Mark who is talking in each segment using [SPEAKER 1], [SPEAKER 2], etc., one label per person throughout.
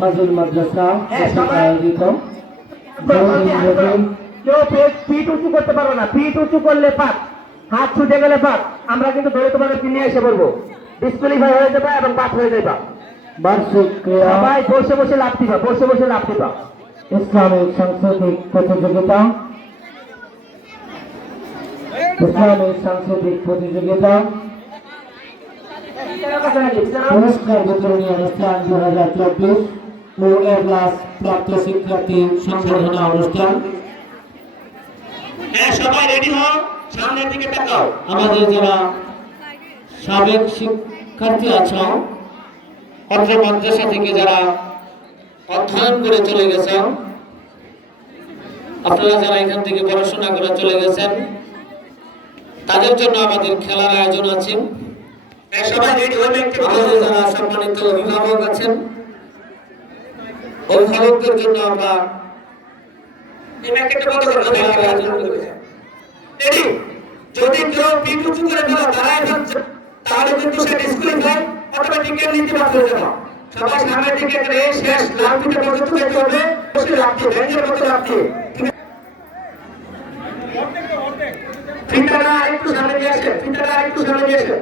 [SPEAKER 1] ফাজুল মাদ্রাসা
[SPEAKER 2] হ্যাঁ, সবাই-
[SPEAKER 1] আয়োজিত
[SPEAKER 2] কেউ পিঠ উঁচু করতে পারো না পিঠ উঁচু করলে পাক হাত ছুটে গেলে পাক আমরা কিন্তু নিয়ে এসে ডিসকুয়ালিফাই হয়ে যাবে এবং পাক হয়ে যাবে
[SPEAKER 1] বার্ষিক ক্রীড়া
[SPEAKER 2] সবাই বসে বসে লাভ দিবা বসে বসে লাভ দিবা
[SPEAKER 1] ইসলামিক সাংস্কৃতিক প্রতিযোগিতা ইসলামিক সাংস্কৃতিক প্রতিযোগিতা পুরস্কার বিতরণী অনুষ্ঠান দু হাজার চব্বিশ ও এ ক্লাস প্রাপ্ত শিক্ষার্থী সংবর্ধনা অনুষ্ঠান।
[SPEAKER 2] হ্যাঁ সবাই রেডি হও? সামনের দিকে তাকাও।
[SPEAKER 1] আমাদের যারা সাবেক শিক্ষার্থী আছো অত্র মাদ্রাসা থেকে যারা অধ্যয়ন করে চলে গেছেন আপনারা যারা এখান থেকে পড়াশোনা করে চলে গেছেন তাদের জন্য আমাদের খেলার আয়োজন আছে।
[SPEAKER 2] হ্যাঁ সবাই রেডি একটু
[SPEAKER 1] সম্মানিত অভিভাবক আছেন অভিভাবকদের জন্য আমরা
[SPEAKER 2] যদি কেউ পিঠ উঁচু করে ফেলো দাঁড়ায় তাহলে কিন্তু সে ডিসকুয়ালিফাই অটোমেটিক্যালি নিতে পারবে না সবাই সামনের দিকে গেলে শেষ লাভ দিতে পর্যন্ত যেতে হবে? বসে দিয়ে, ব্যাংকের মতো দিয়ে। ফিল্টাররা আরেকটু সামনে নিয়ে আসে ফিল্টাররা আরেকটু সামনে নিয়ে আসে।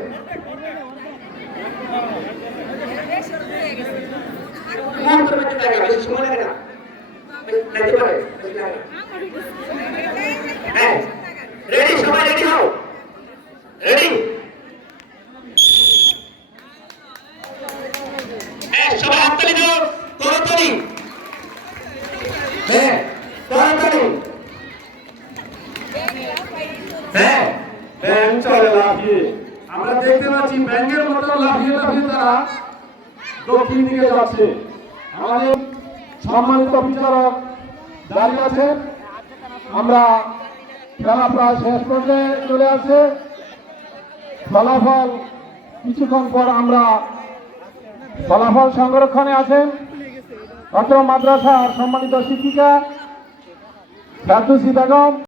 [SPEAKER 2] হ্যাঁ হ্যাঁ হ্যাঁ হ্যাঁ
[SPEAKER 3] আমরা দেখতে পাচ্ছি ব্যাংকের মতো লাফিয়ে লাফিয়ে তারা দক্ষিণ দিকে যাচ্ছে আমাদের সম্মানিত বিচারক দাঁড়িয়ে আছেন। আমরা খেলা প্রায় শেষ পর্যায়ে চলে আসে। ফলাফল কিছুক্ষণ পর আমরা ফলাফল সংরক্ষণে আছেন অত্র মাদ্রাসার সম্মানিত শিক্ষিকা ফেরদৌসি বেগম।